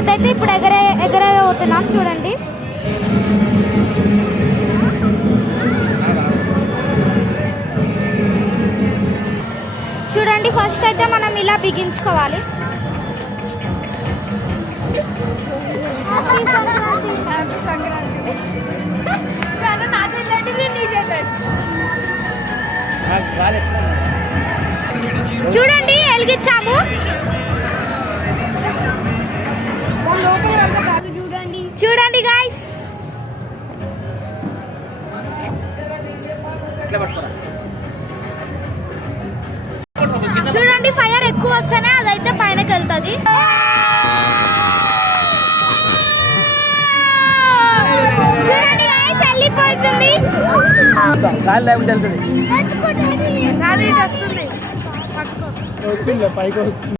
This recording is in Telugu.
మేమైతే ఇప్పుడు ఎగరబోతున్నాం చూడండి. చూడండి ఫస్ట్ అయితే మనం ఇలా బిగించుకోవాలి. చూడండి వెలిగించాము. చూడండి గాయ్స్, చూడండి ఫైర్ ఎక్కువ వస్తేనే అదైతే పైనకి వెళ్తుంది. చూడండి గాయ్స్ వెళ్ళిపోతుంది. పైకి